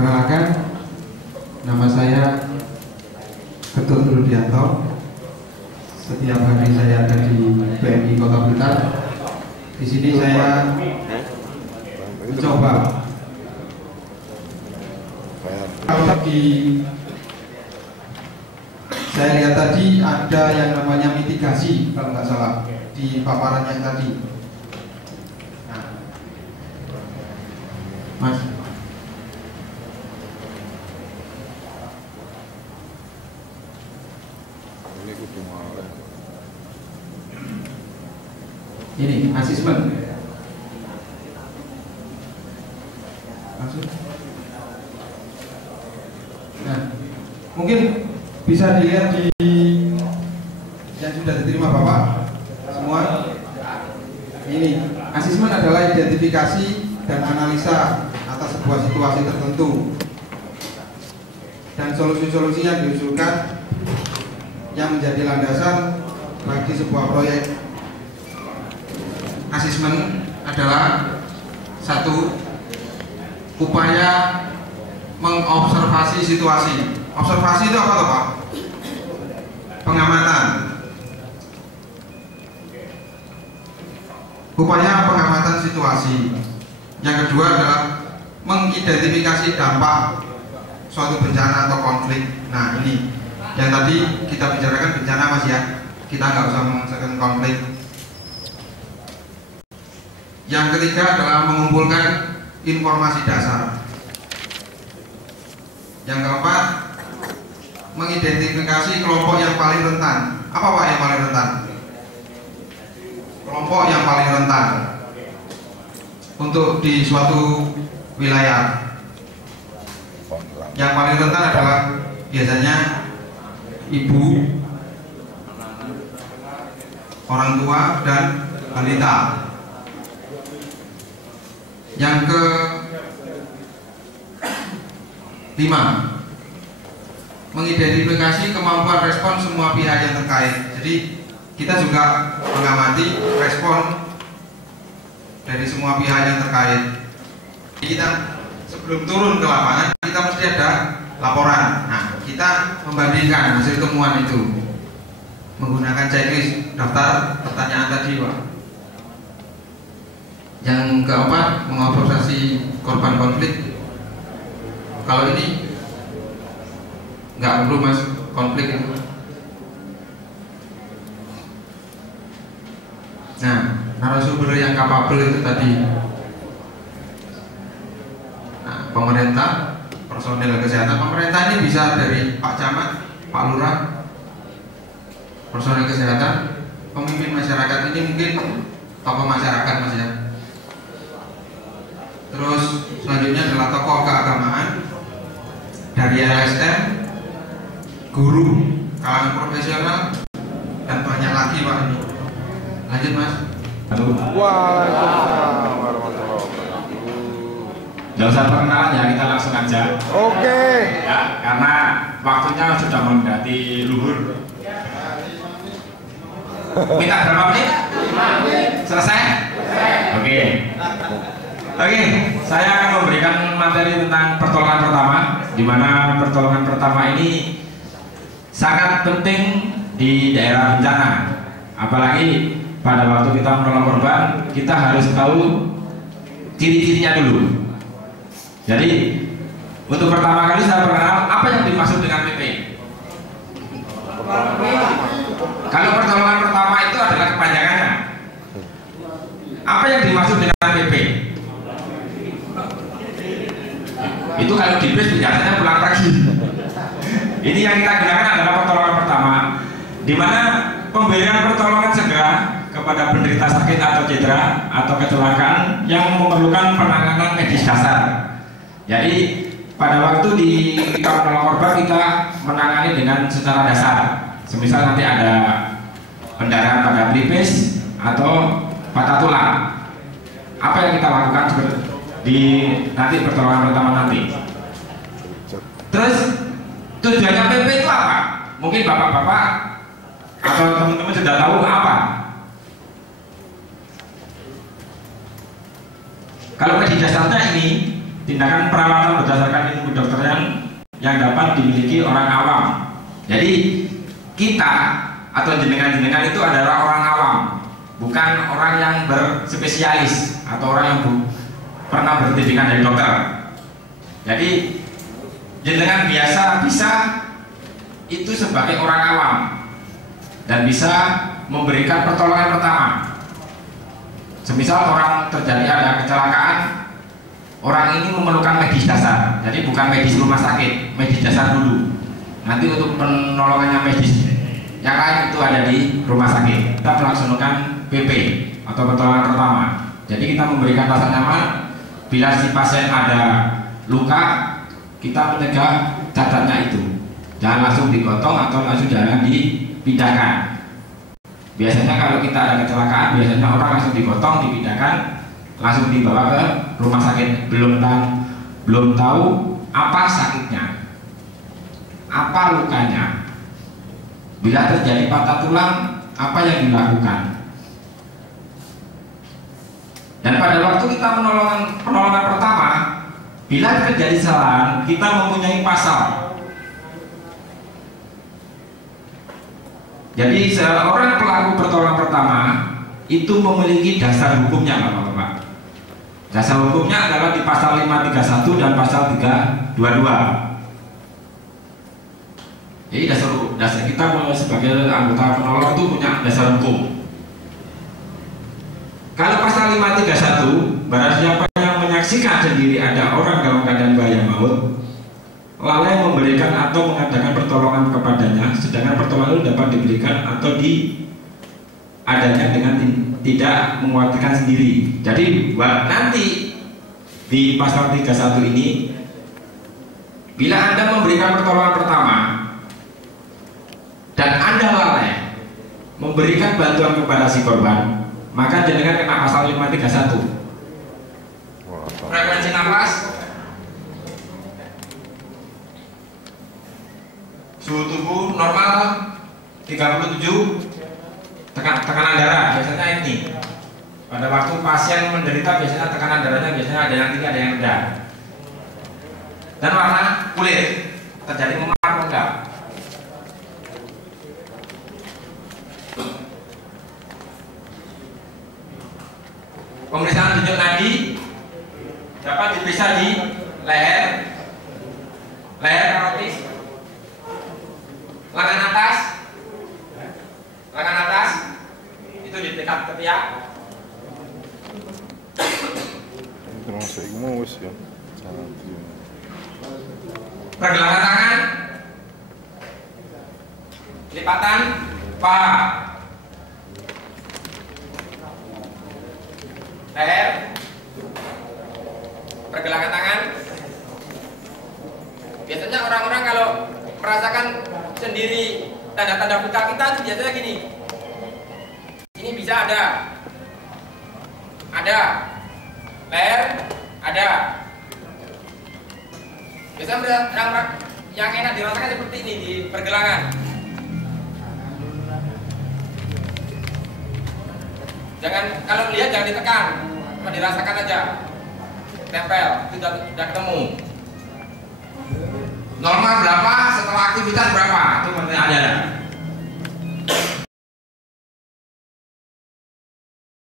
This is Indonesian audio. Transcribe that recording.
Perkenalkan, nama saya Ketut Rudianto. Setiap hari saya ada di BNI Kota Blitar. Di sini saya mencoba saya lihat tadi ada yang namanya mitigasi, kalau nggak salah di paparan yang tadi. Nah, Mas, ini asesmen. Maksud? Nah, mungkin bisa dilihat di yang sudah diterima Bapak semua. Ini asesmen adalah identifikasi dan analisa atas sebuah situasi tertentu dan solusi-solusi yang diusulkan yang menjadi landasan bagi sebuah proyek. Asesmen adalah satu, upaya mengobservasi situasi. Observasi itu apa toh Pak? Pengamatan. Upaya pengamatan situasi. Yang kedua adalah mengidentifikasi dampak suatu bencana atau konflik. Nah ini yang tadi kita bicarakan bencana Mas ya. Kita nggak usah mengerjakan konflik. Yang ketiga adalah mengumpulkan informasi dasar. Yang keempat, mengidentifikasi kelompok yang paling rentan. Apa Pak yang paling rentan? Kelompok yang paling rentan untuk di suatu wilayah. Yang paling rentan adalah biasanya ibu, orang tua, dan balita. Yang ke-5, mengidentifikasi kemampuan respon semua pihak yang terkait. Jadi kita juga mengamati respon dari semua pihak yang terkait. Kita sebelum turun ke lapangan kita mesti ada laporan. Nah, kita membandingkan hasil temuan itu menggunakan checklist daftar pertanyaan tadi Pak. Yang keempat, mengobservasi korban konflik. Kalau ini nggak perlu Mas konflik itu. Nah, narasumber yang kapabel itu tadi. Nah, pemerintah, personel kesehatan. Pemerintah ini bisa dari Pak Camat, Pak Lurah, personel kesehatan, pemimpin masyarakat. Ini mungkin tokoh masyarakat Mas ya. Terus selanjutnya adalah tokoh keagamaan dari LSM, guru, kalangan profesional, dan banyak lagi Pak ini. Lanjut Mas. Waalaikumsalam warahmatullahi wabarakatuh. Nggak usah perkenalan ya, kita langsung aja. Oke. Ya, karena waktunya sudah mendekati luhur. Minta berapa menit? 5 menit. Selesai? Oke. Oke, saya akan memberikan materi tentang pertolongan pertama, di mana pertolongan pertama ini sangat penting di daerah bencana. Apalagi pada waktu kita menolong korban, kita harus tahu ciri-cirinya dulu. Jadi, untuk pertama kali saya perkenal apa yang dimaksud dengan PP. Kalau pertolongan pertama itu adalah kepanjangannya. Apa yang dimaksud dengan PP? Itu kalau di bis biasanya pulang pergi. Ini yang kita gunakan adalah pertolongan pertama, di mana pemberian pertolongan segera kepada penderita sakit atau cedera atau kecelakaan yang memerlukan penanganan medis dasar. Jadi pada waktu kita menolong korban, kita menangani dengan secara dasar. Semisal nanti ada pendarahan pada pelipis atau patah tulang, apa yang kita lakukan di nanti pertolongan pertama nanti. Terus tujuannya PP itu apa? Mungkin bapak-bapak atau teman-teman sudah tahu apa? Kalau medis dasarnya ini tindakan perawatan berdasarkan ilmu kedokteran yang dapat dimiliki orang awam. Jadi kita atau jenengan-jenengan itu adalah orang awam, bukan orang yang berspesialis atau orang yang pernah berpendidikan dari dokter. Jadi jenengan biasa bisa itu sebagai orang awam dan bisa memberikan pertolongan pertama. Semisal orang terjadi ada kecelakaan, orang ini memerlukan medis dasar, jadi bukan medis rumah sakit, medis dasar dulu. Nanti untuk penolongannya medis yang lain itu ada di rumah sakit. Kita melaksanakan PP atau pertolongan pertama. Jadi kita memberikan rasa nyaman. Bila si pasien ada luka, kita mencegah cacatnya itu. Jangan langsung digotong atau langsung jangan dipindahkan. Biasanya kalau kita ada kecelakaan, biasanya orang langsung digotong, dipindahkan, langsung dibawa ke rumah sakit. Belum tahu apa sakitnya, apa lukanya. Bila terjadi patah tulang, apa yang dilakukan? Dan pada waktu kita penolongan pertama, bila terjadi kesalahan, kita mempunyai pasal. Jadi seorang pelaku pertolongan pertama itu memiliki dasar hukumnya, Bapak-bapak. Dasar hukumnya adalah di pasal 531 dan pasal 322. Jadi dasar kita sebagai anggota penolong itu punya dasar hukum. Kalau pasal 531, barang siapa yang menyaksikan sendiri ada orang dalam keadaan bahaya maut, lalai memberikan atau mengadakan pertolongan kepadanya, sedangkan pertolongan itu dapat diberikan atau diadakan dengan tidak mengkhawatirkan sendiri. Jadi nanti di pasal 31 ini, bila Anda memberikan pertolongan pertama dan Anda lalai memberikan bantuan kepada si korban, maka jenengan kena pasal 531. Frekuensi nafas, suhu tubuh normal 37, tekanan darah biasanya ini. Pada waktu pasien menderita biasanya tekanan darahnya biasanya ada yang tinggi, ada yang rendah. Dan warna kulit terjadi memar atau enggak. Pemeriksaan denyut nadi dapat diperiksa di leher karotis, lengan atas itu di dekat ketiak. Termasuk imus ya. Pergelangan tangan, lipatan paha, leher, pergelangan tangan. Biasanya orang-orang kalau merasakan sendiri tanda-tanda buta kita itu biasanya gini. Ini bisa ada leher, ada. Biasanya yang enak dirasakan seperti ini di pergelangan. Jangan, kalau melihat jangan ditekan, cuma dirasakan aja. Tempel, itu sudah ketemu. Normal berapa, setelah aktivitas berapa? Itu penting ada.